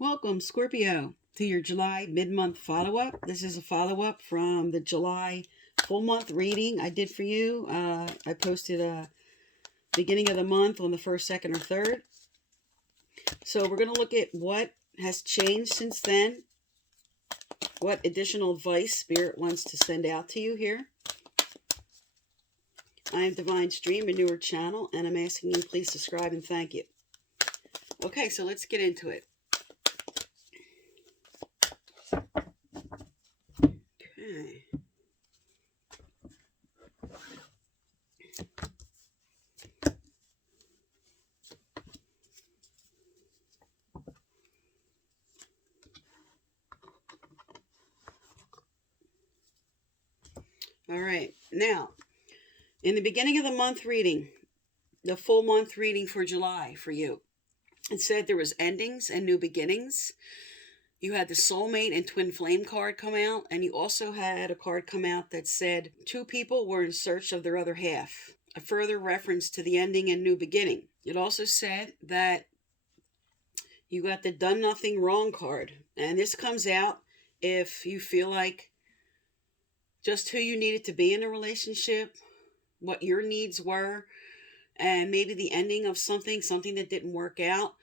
Welcome, Scorpio, to your July mid-month follow-up. This is a follow-up from the July full-month reading I did for you. I posted a beginning of the month on the 1st, 2nd, or 3rd. So we're going to look at what has changed since then, what additional advice Spirit wants to send out to you here. I am Divine Stream, a newer channel, and I'm asking you please subscribe and thank you. Okay, so let's get into it. Okay. All right, now, in the beginning of the month reading, the full month reading for July for you, it said there was endings and new beginnings. You had the Soulmate and Twin Flame card come out, and you also had a card come out that said two people were in search of their other half, a further reference to the ending and new beginning. It also said that you got the Done Nothing Wrong card, and this comes out if you feel like just who you needed to be in a relationship, what your needs were, and maybe the ending of something that didn't work out.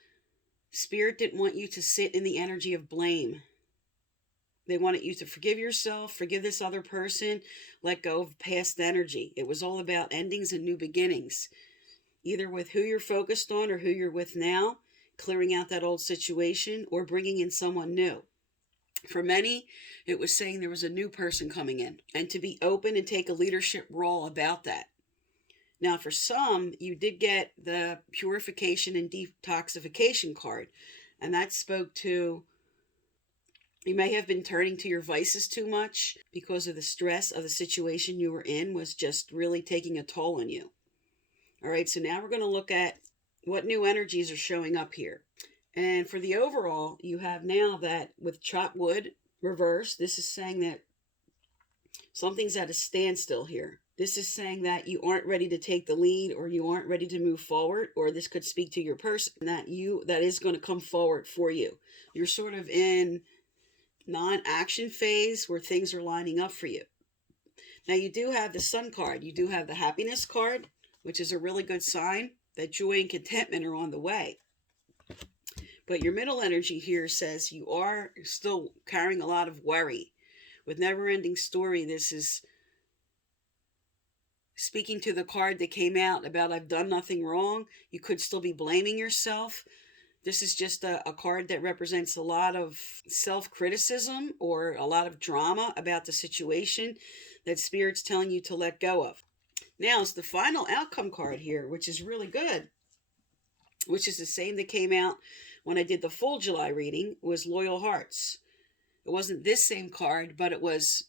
Spirit didn't want you to sit in the energy of blame. They wanted you to forgive yourself, forgive this other person, let go of past energy. It was all about endings and new beginnings, either with who you're focused on or who you're with now, clearing out that old situation or bringing in someone new. For many, it was saying there was a new person coming in and to be open and take a leadership role about that. Now, for some, you did get the purification and detoxification card, and that spoke to you may have been turning to your vices too much because of the stress of the situation you were in was just really taking a toll on you. All right, so now we're going to look at what new energies are showing up here. And for the overall, you have now that with chopped wood reverse, this is saying that something's at a standstill here. This is saying that you aren't ready to take the lead, or you aren't ready to move forward, or this could speak to your person that is going to come forward for you. You're sort of in non-action phase where things are lining up for you. Now you do have the Sun card. You do have the Happiness card, which is a really good sign that joy and contentment are on the way. But your middle energy here says you are still carrying a lot of worry. With Never-Ending Story, this is speaking to the card that came out about I've done nothing wrong. You could still be blaming yourself. This is just a card that represents a lot of self-criticism or a lot of drama about the situation that Spirit's telling you to let go of. Now it's the final outcome card here, which is really good, which is the same that came out when I did the full July reading, was Loyal Hearts. It wasn't this same card, but it was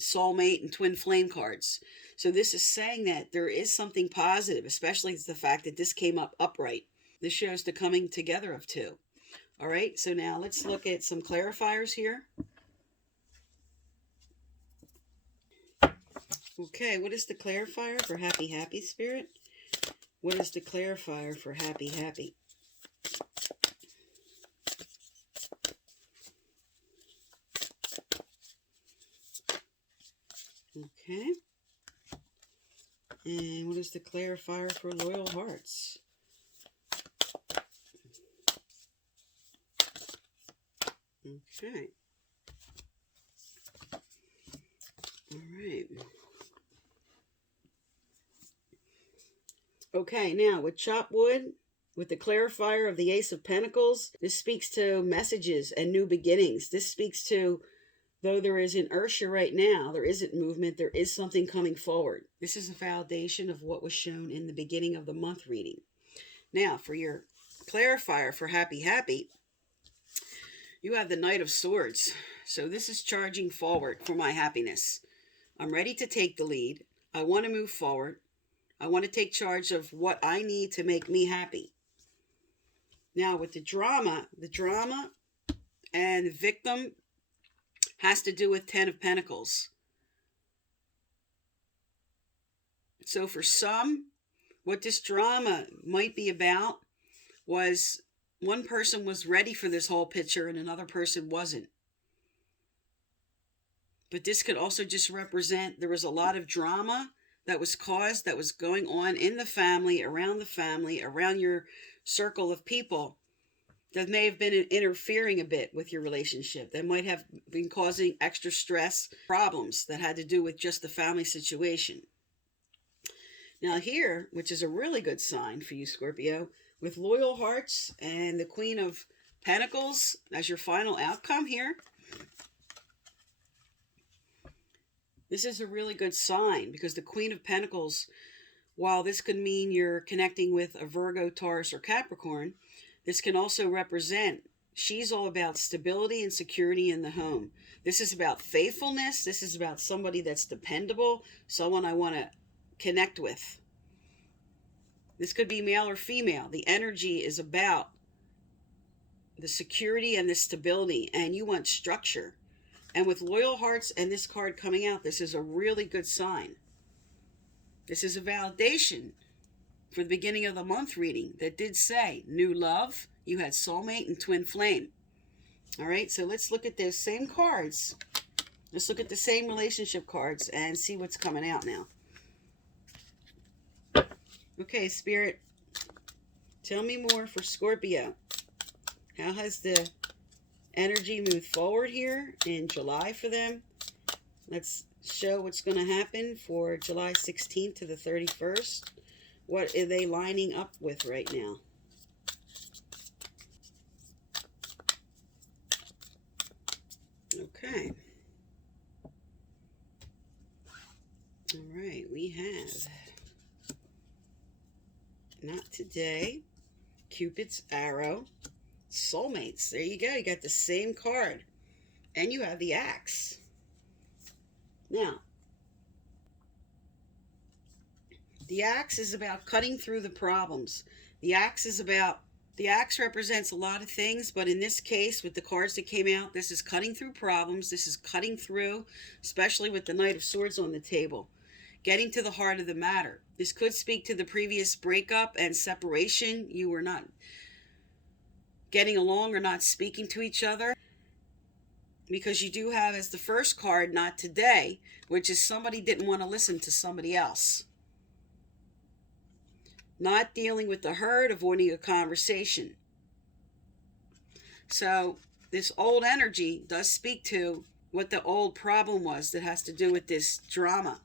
Soulmate and Twin Flame cards. So this is saying that there is something positive, especially the fact that this came up upright. This shows the coming together of two. All right, so now let's look at some clarifiers here. Okay, what is the clarifier for Happy Happy, Spirit? What is the clarifier for Happy Happy? Okay. And what is the clarifier for Loyal Hearts? Okay. All right. Okay, now with chopped wood, with the clarifier of the Ace of Pentacles, this speaks to messages and new beginnings. This speaks to, though there is inertia right now, there isn't movement, there is something coming forward. This is a validation of what was shown in the beginning of the month reading. Now, for your clarifier for Happy Happy, you have the Knight of Swords. So this is charging forward for my happiness. I'm ready to take the lead. I want to move forward. I want to take charge of what I need to make me happy. Now with the drama and the victim has to do with 10 of Pentacles. So for some, what this drama might be about was one person was ready for this whole picture and another person wasn't. But this could also just represent there was a lot of drama that was caused, that was going on in the family, around your circle of people that may have been interfering a bit with your relationship, that might have been causing extra stress, problems that had to do with just the family situation. Now here, which is a really good sign for you, Scorpio, with loyal hearts and the Queen of Pentacles as your final outcome here, this is a really good sign because the Queen of Pentacles, while this could mean you're connecting with a Virgo, Taurus, or Capricorn, this can also represent she's all about stability and security in the home. This is about faithfulness. This is about somebody that's dependable, someone I want to connect with. This could be male or female. The energy is about the security and the stability, and you want structure. And with loyal hearts and this card coming out, this is a really good sign. This is a validation for the beginning of the month reading that did say new love. You had soulmate and twin flame. All right, so let's look at those same cards. Let's look at the same relationship cards and see what's coming out now. Okay, Spirit, tell me more for Scorpio. How has the energy moved forward here in July for them? Let's show what's going to happen for July 16th to the 31st. What are they lining up with right now? Okay. All right, we have not today, Cupid's arrow, soulmates. There you go. You got the same card. And you have the axe. Now, the axe is about cutting through the problems. The axe represents a lot of things, but in this case, with the cards that came out, this is cutting through problems. This is cutting through, especially with the Knight of Swords on the table, getting to the heart of the matter. This could speak to the previous breakup and separation. You were not getting along or not speaking to each other, because you do have as the first card, not today, which is somebody didn't want to listen to somebody else. Not dealing with the hurt, avoiding a conversation. So this old energy does speak to what the old problem was that has to do with this drama.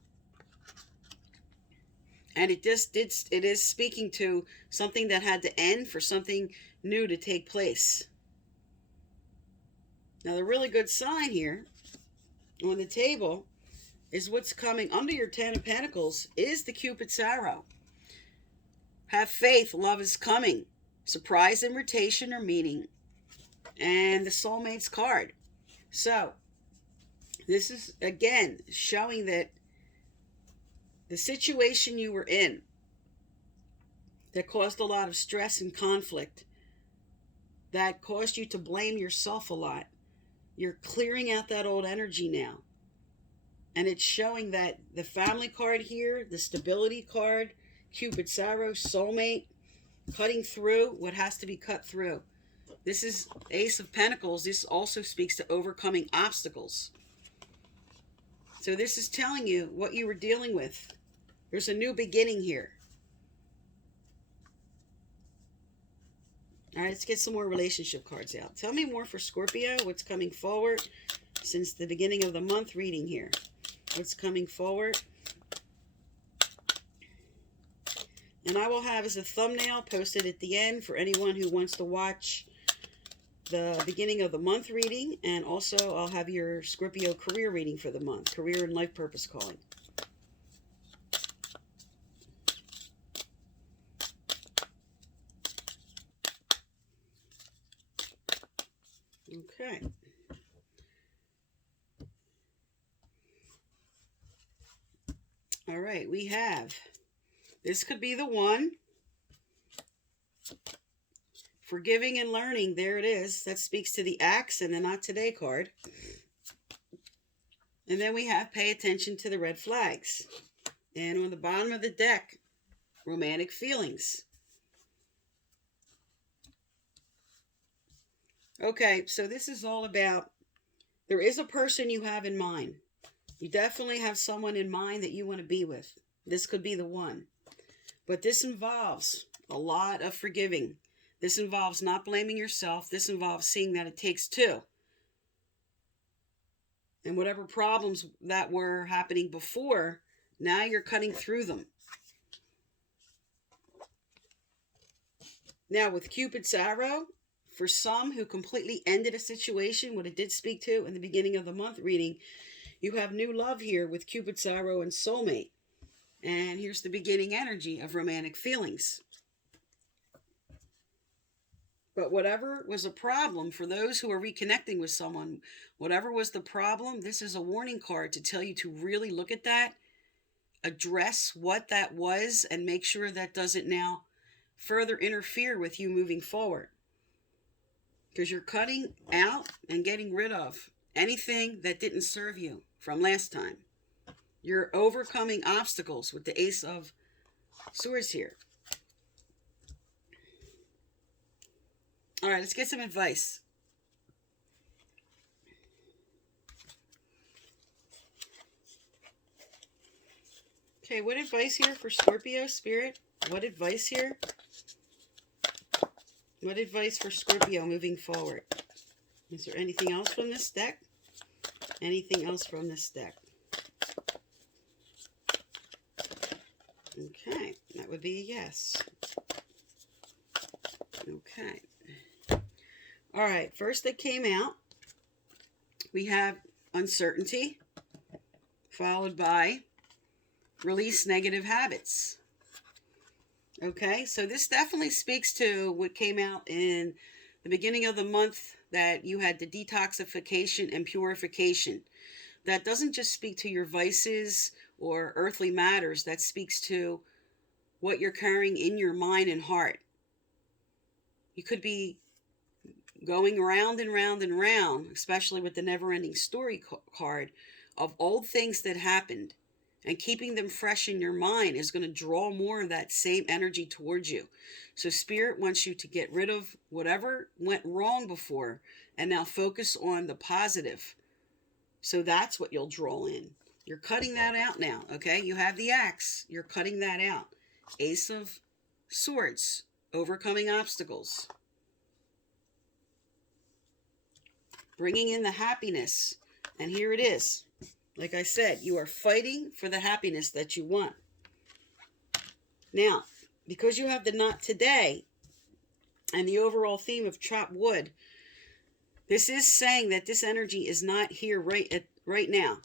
And it is speaking to something that had to end for something new to take place. Now, the really good sign here on the table is what's coming under your Ten of Pentacles is the Cupid's arrow. Have faith, love is coming. Surprise invitation or meeting. And the soulmate's card. So, this is, again, showing that the situation you were in that caused a lot of stress and conflict, that caused you to blame yourself a lot, you're clearing out that old energy now. And it's showing that the family card here, the stability card, Cupid's arrow, soulmate, cutting through what has to be cut through. This is Ace of Pentacles. This also speaks to overcoming obstacles. So this is telling you what you were dealing with. There's a new beginning here. All right, let's get some more relationship cards out. Tell me more for Scorpio. What's coming forward since the beginning of the month reading here? What's coming forward? And I will have as a thumbnail posted at the end for anyone who wants to watch the beginning of the month reading. And also I'll have your Scorpio career reading for the month. Career and life purpose calling. Okay. All right, we have, this could be the one. Forgiving and learning, there it is. That speaks to the axe and the not today card. And then we have pay attention to the red flags. And on the bottom of the deck, romantic feelings. Okay, so this is all about, there is a person you have in mind. You definitely have someone in mind that you want to be with. This could be the one. But this involves a lot of forgiving. This involves not blaming yourself. This involves seeing that it takes two. And whatever problems that were happening before, now you're cutting through them. Now, with Cupid's arrow, for some who completely ended a situation, what it did speak to in the beginning of the month reading, you have new love here with Cupid's arrow and soulmate. And here's the beginning energy of romantic feelings. But whatever was a problem for those who are reconnecting with someone, whatever was the problem, this is a warning card to tell you to really look at that, address what that was, and make sure that doesn't now further interfere with you moving forward. Because you're cutting out and getting rid of anything that didn't serve you from last time. You're overcoming obstacles with the Ace of Swords here. All right, let's get some advice. Okay, what advice here for Scorpio, Spirit? What advice here? What advice for Scorpio moving forward? Is there anything else from this deck? Anything else from this deck? Okay, that would be a yes. Okay. All right, first that came out, we have uncertainty, followed by release negative habits. Okay, so this definitely speaks to what came out in the beginning of the month, that you had the detoxification and purification. That doesn't just speak to your vices or earthly matters. That speaks to what you're carrying in your mind and heart. You could be going round and round and round, especially with the never-ending story card, of old things that happened. And keeping them fresh in your mind is going to draw more of that same energy towards you. So Spirit wants you to get rid of whatever went wrong before and now focus on the positive. So that's what you'll draw in. You're cutting that out now, okay? You have the axe. You're cutting that out. Ace of Swords, overcoming obstacles. Bringing in the happiness. And here it is. Like I said, you are fighting for the happiness that you want. Now, because you have the knot today and the overall theme of chopped wood, this is saying that this energy is not here right now.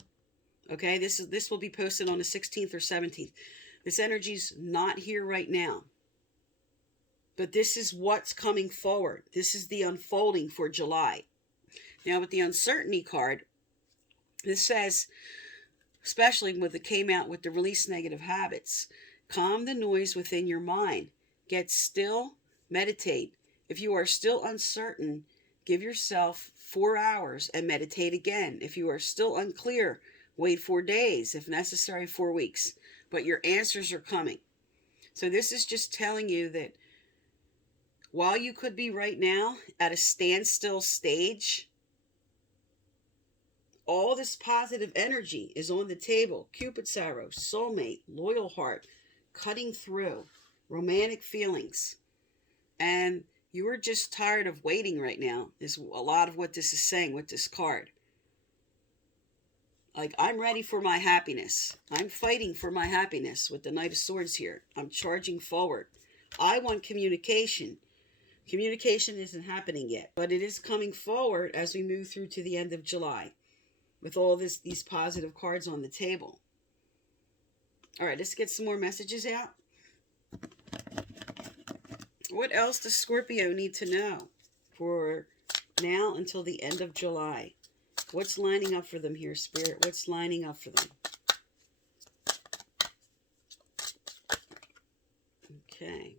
Okay, this will be posted on the 16th or 17th. This energy's not here right now. But this is what's coming forward. This is the unfolding for July. Now, with the uncertainty card, this says, especially when it came out with the release negative habits, calm the noise within your mind. Get still, meditate. If you are still uncertain, give yourself 4 hours and meditate again. If you are still unclear, wait 4 days, if necessary 4 weeks. But your answers are coming. So this is just telling you that while you could be right now at a standstill stage, all this positive energy is on the table. Cupid's arrow, soulmate, loyal heart, cutting through, romantic feelings. And you are just tired of waiting right now, is a lot of what this is saying with this card. Like, I'm ready for my happiness. I'm fighting for my happiness with the Knight of Swords here. I'm charging forward. I want communication. Communication isn't happening yet, but it is coming forward as we move through to the end of July, with all these positive cards on the table. All right, let's get some more messages out. What else does Scorpio need to know for now until the end of July? What's lining up for them here, Spirit? What's lining up for them? Okay.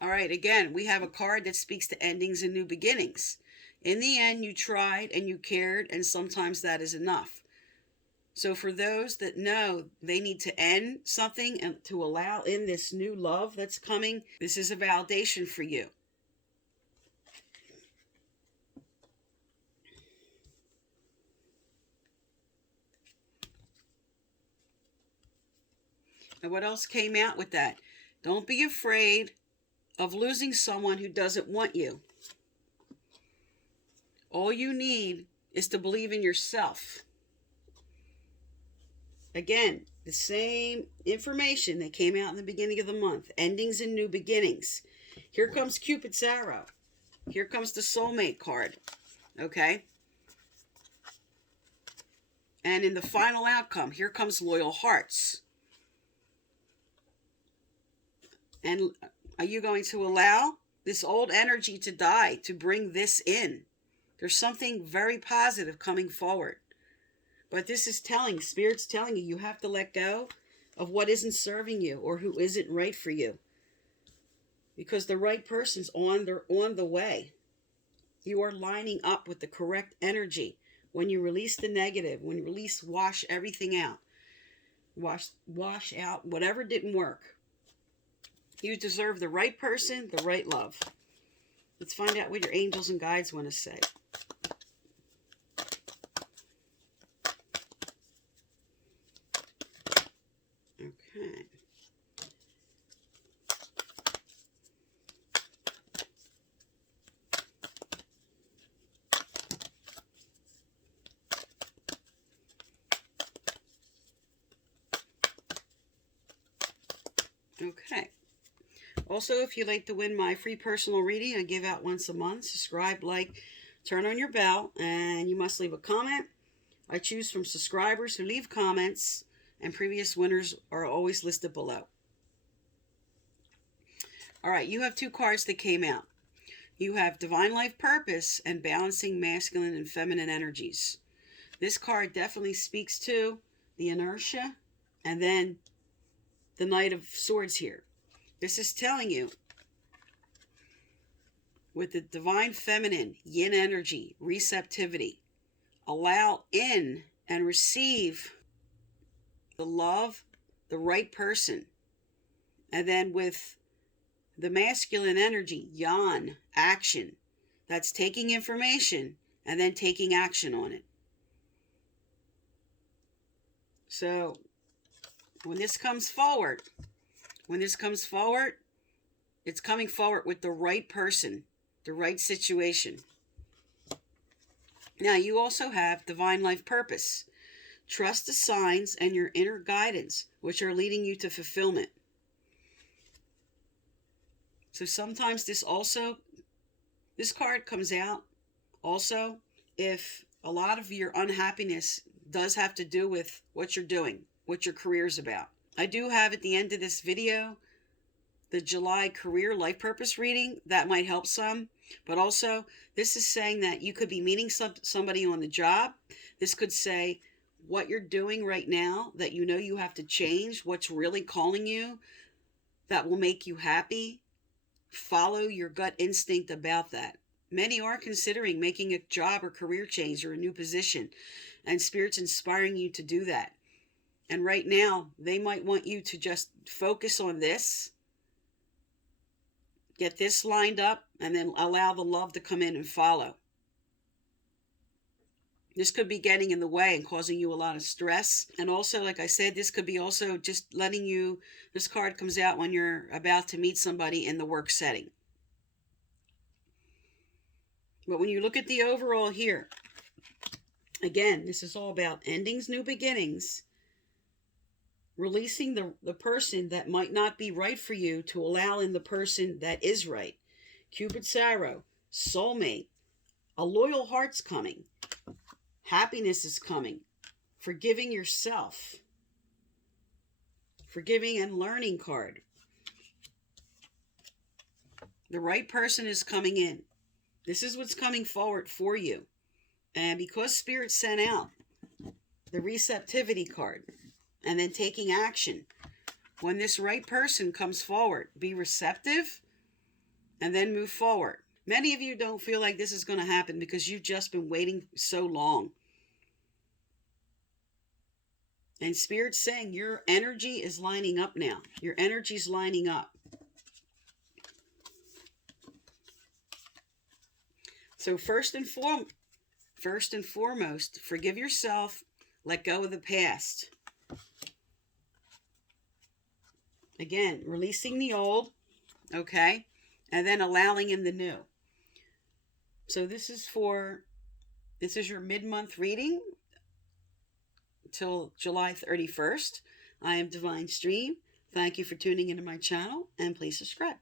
All right, again, we have a card that speaks to endings and new beginnings. In the end, you tried and you cared, and sometimes that is enough. So for those that know they need to end something and to allow in this new love that's coming, this is a validation for you. And what else came out with that? Don't be afraid of losing someone who doesn't want you. All you need is to believe in yourself. Again, the same information that came out in the beginning of the month. Endings and new beginnings. Here comes Cupid's arrow. Here comes the Soulmate card. Okay? And in the final outcome, here comes loyal hearts. And are you going to allow this old energy to die to bring this in? There's something very positive coming forward. But this is telling, Spirit's telling you, you have to let go of what isn't serving you or who isn't right for you. Because the right person's on the way. You are lining up with the correct energy. When you release the negative, when you release, wash everything out. Wash out whatever didn't work. You deserve the right person, the right love. Let's find out what your angels and guides want to say. Okay. Okay. Also, if you'd like to win my free personal reading, I give out once a month. Subscribe, like, turn on your bell, and you must leave a comment. I choose from subscribers who leave comments, and previous winners are always listed below. All right, you have two cards that came out. You have Divine Life Purpose and Balancing Masculine and Feminine Energies. This card definitely speaks to the inertia and then the Knight of Swords here. This is telling you, with the Divine Feminine, Yin energy, receptivity, allow in and receive the love, the right person. And then with the masculine energy, Yang, action. That's taking information and then taking action on it. So when this comes forward, it's coming forward with the right person, the right situation. Now you also have Divine Life Purpose. Trust the signs and your inner guidance, which are leading you to fulfillment. So sometimes this card comes out also if a lot of your unhappiness does have to do with what you're doing, what your career's about. I do have at the end of this video the July career life purpose reading. That might help some. But also, this is saying that you could be meeting somebody on the job. This could say what you're doing right now that you know you have to change, what's really calling you, that will make you happy. Follow your gut instinct about that. Many are considering making a job or career change or a new position, and Spirit's inspiring you to do that. And right now, they might want you to just focus on this, get this lined up, and then allow the love to come in and follow. This could be getting in the way and causing you a lot of stress. And also, like I said, this could be also just letting you, this card comes out when you're about to meet somebody in the work setting. But when you look at the overall here, again, this is all about endings, new beginnings, releasing the person that might not be right for you to allow in the person that is right. Cupid's arrow, Soulmate, a loyal heart's coming. Happiness is coming. Forgiving yourself. Forgiving and learning card. The right person is coming in. This is what's coming forward for you. And because Spirit sent out the receptivity card and then taking action, when this right person comes forward, be receptive and then move forward. Many of you don't feel like this is going to happen because you've just been waiting so long. And Spirit's saying your energy is lining up now. Your energy's lining up. So first and foremost, forgive yourself. Let go of the past. Again, releasing the old, okay? And then allowing in the new. So this is your mid-month reading till July 31st. I am Divine Stream. Thank you for tuning into my channel, and please subscribe.